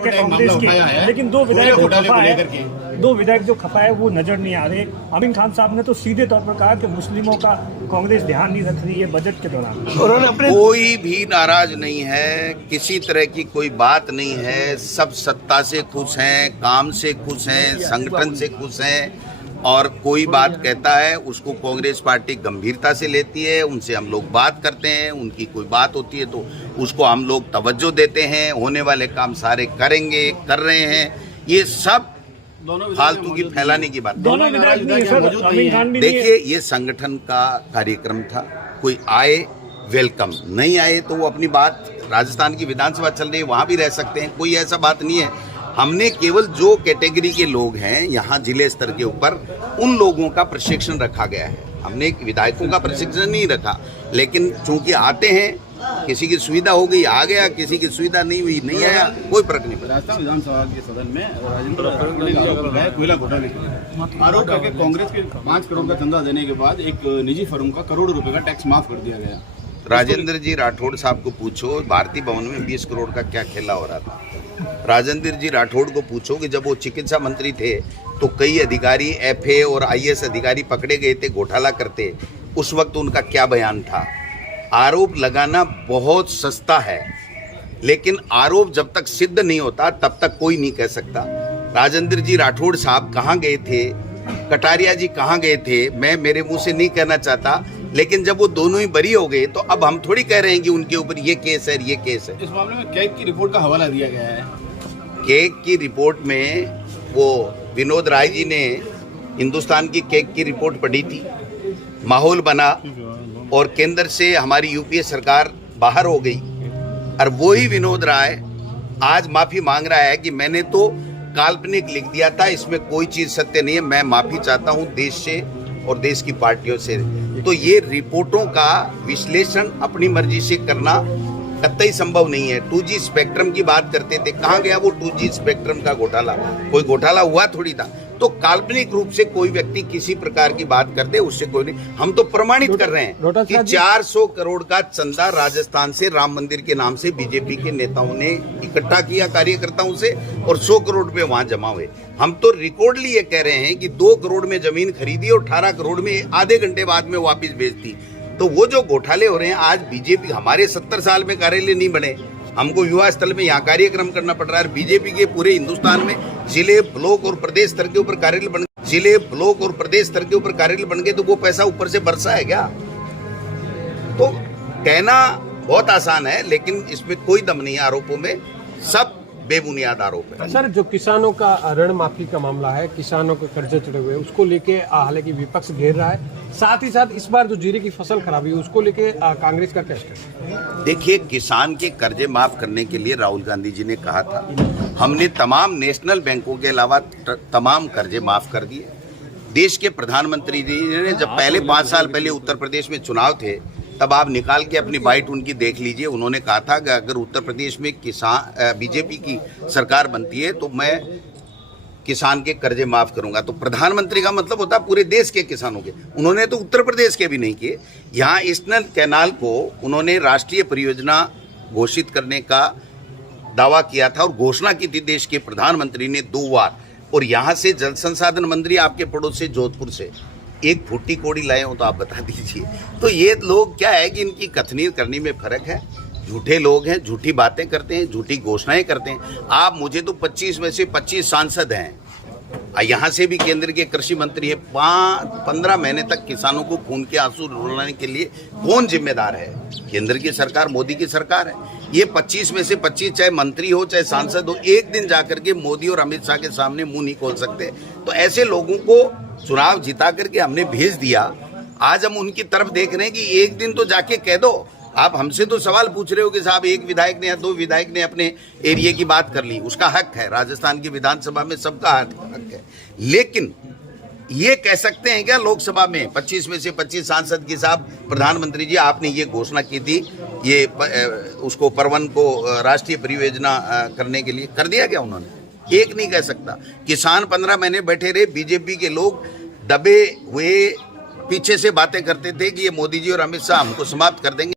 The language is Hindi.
कांग्रेस की, लेकिन दो विधायक जो खफा है वो नजर नहीं आ रहे। अमीन खान साहब ने तो सीधे तौर पर कहा कि मुस्लिमों का कांग्रेस ध्यान नहीं रख रही है बजट के दौरान। कोई भी नाराज नहीं है, किसी तरह की कोई बात नहीं है, सब सत्ता से खुश हैं, काम से खुश हैं, संगठन से खुश हैं। और कोई बात कहता है उसको कांग्रेस पार्टी गंभीरता से लेती है, उनसे हम लोग बात करते हैं, उनकी कोई बात होती है तो उसको हम लोग तवज्जो देते हैं, होने वाले काम सारे करेंगे, कर रहे हैं। ये सब फालतू की फैलाने की बात देखिए, ये संगठन का कार्यक्रम था, कोई आए वेलकम, नहीं आए तो वो अपनी बात, राजस्थान की विधानसभा चल रही है वहाँ भी रह सकते हैं, कोई ऐसा बात नहीं है। हमने केवल जो कैटेगरी के लोग हैं यहाँ जिले स्तर के ऊपर, उन लोगों का प्रशिक्षण रखा गया है। हमने विधायकों का प्रशिक्षण नहीं रखा, लेकिन चूंकि आते हैं, किसी की सुविधा हो गई आ गया, किसी की सुविधा नहीं हुई नहीं आया, कोई फर्क नहीं पड़ा। राजस्थान विधानसभा के सदन में राजेंद्र कोयला घोटाले के आरोप करके कांग्रेस के 5 करोड़ का चंदा देने के बाद एक निजी फर्म का करोड़ रुपए का टैक्स माफ कर दिया गया। राजेंद्र जी राठौड़ साहब को पूछो, भारतीय भवन में 20 करोड़ का क्या खेला हो रहा था। राजेंद्र जी राठौड़ को पूछो कि जब वो चिकित्सा मंत्री थे तो कई अधिकारी एफए और आईएएस अधिकारी पकड़े गए थे घोटाला करते, उस वक्त उनका क्या बयान था। आरोप लगाना बहुत सस्ता है, लेकिन आरोप जब तक सिद्ध नहीं होता तब तक कोई नहीं कह सकता। राजेंद्र जी राठौड़ साहब कहाँ गए थे, कटारिया जी कहाँ गए थे, मैं मेरे मुंह से नहीं कहना चाहता, लेकिन जब वो दोनों ही बरी हो गए तो अब हम थोड़ी कह रहे हैं कि उनके ऊपर ये केस है ये केस है। इस मामले में कैग की रिपोर्ट का हवाला दिया गया है। कैग की रिपोर्ट में वो विनोद राय जी ने हिंदुस्तान की कैग की रिपोर्ट पढ़ी थी, माहौल बना और केंद्र से हमारी यूपीए सरकार बाहर हो गई, और वही विनोद राय आज माफी मांग रहा है कि मैंने तो काल्पनिक लिख दिया था, इसमें कोई चीज सत्य नहीं है, मैं माफी चाहता हूं देश से और देश की पार्टियों से। तो ये रिपोर्टों का विश्लेषण अपनी मर्जी से करना कतई संभव नहीं है। 2G स्पेक्ट्रम की बात करते थे, कहाँ गया वो 2G स्पेक्ट्रम का घोटाला, कोई घोटाला हुआ थोड़ी था। तो काल्पनिक रूप से कोई व्यक्ति किसी प्रकार की बात कर दे, उससे कोई नहीं। हम तो प्रमाणित कर रहे हैं कि 400 करोड़ का चंदा राजस्थान से राम मंदिर के नाम से बीजेपी के नेताओं ने इकट्ठा किया कार्यकर्ताओं से, और 100 करोड़ रुपए वहां जमा हुए। हम तो रिकॉर्डली ये कह रहे हैं कि 2 करोड़ में जमीन खरीदी और 18 करोड़ में आधे घंटे बाद में वापिस भेज दी। तो वो जो घोटाले हो रहे हैं, आज बीजेपी, हमारे 70 साल में कार्यालय नहीं बने, हमको युवा स्थल में यहाँ कार्यक्रम करना पड़ रहा है। बीजेपी के पूरे हिंदुस्तान में जिले, ब्लॉक और प्रदेश स्तर के ऊपर कार्यालय बन गए, जिले, ब्लॉक और प्रदेश स्तर के ऊपर कार्यालय बन गए, तो वो पैसा ऊपर से बरसा है क्या? तो कहना बहुत आसान है, लेकिन इसमें कोई दम नहीं है आरोपों में, सब बेबुनियाद आरोप है। सर, जो किसानों का ऋण माफी का मामला है, किसानों के कर्जे चढ़े हुए, उसको लेके हालांकि विपक्ष घेर रहा है, साथ ही साथ इस बार जो जीरे की फसल खराबी है उसको लेके कांग्रेस का क्या स्टेट है? देखिए, किसान के कर्जे माफ करने के लिए राहुल गांधी जी ने कहा था, हमने तमाम नेशनल बैंकों के अलावा तमाम कर्जे माफ कर दिए। देश के प्रधानमंत्री जी ने जब पहले 5 साल पहले उत्तर प्रदेश में चुनाव थे, तब आप निकाल के अपनी बाइट उनकी देख लीजिए, उन्होंने कहा था कि अगर उत्तर प्रदेश में बीजेपी की सरकार बनती है तो मैं किसान के कर्जे माफ करूंगा। तो प्रधानमंत्री का मतलब होता है पूरे देश के किसानों के, उन्होंने तो उत्तर प्रदेश के भी नहीं किए। यहाँ ईस्टर्न कैनाल को उन्होंने राष्ट्रीय परियोजना घोषित करने का दावा किया था और घोषणा की थी देश के प्रधानमंत्री ने 2 बार, और यहाँ से जल संसाधन मंत्री आपके पड़ोस से जोधपुर से एक फूटी कोड़ी लाए हो तो आप बता दीजिए। तो ये लोग क्या है कि इनकी कथनी करने में फर्क है, झूठे लोग हैं, झूठी बातें करते हैं, झूठी घोषणाएं करते हैं। आप मुझे तो 25 में से 25 सांसद हैं, यहाँ से भी केंद्र के कृषि मंत्री है, 15 महीने तक किसानों को खून के आंसू रुलाने के लिए कौन जिम्मेदार है? केंद्र की सरकार, मोदी की सरकार है। ये 25 में से 25 चाहे मंत्री हो चाहे सांसद हो, एक दिन जाकर के मोदी और अमित शाह के सामने मुंह नहीं खोल सकते। तो ऐसे लोगों को चुनाव जिता करके हमने भेज दिया, आज हम उनकी तरफ देख रहे हैं कि एक दिन तो जाके कह दो। आप हमसे तो सवाल पूछ रहे हो कि साहब एक विधायक ने या 2 विधायक ने अपने एरिया की बात कर ली, उसका हक है, राजस्थान की विधानसभा में सबका हक है, लेकिन ये कह सकते हैं क्या लोकसभा में 25 में से 25 सांसद की साहब प्रधानमंत्री जी आपने ये घोषणा की थी, ये उसको परवन को राष्ट्रीय परियोजना करने के लिए कर दिया क्या उन्होंने? एक नहीं कह सकता। किसान 15 महीने बैठे रहे, बीजेपी के लोग दबे हुए पीछे से बातें करते थे कि ये मोदी जी और अमित शाह हमको समाप्त कर देंगे।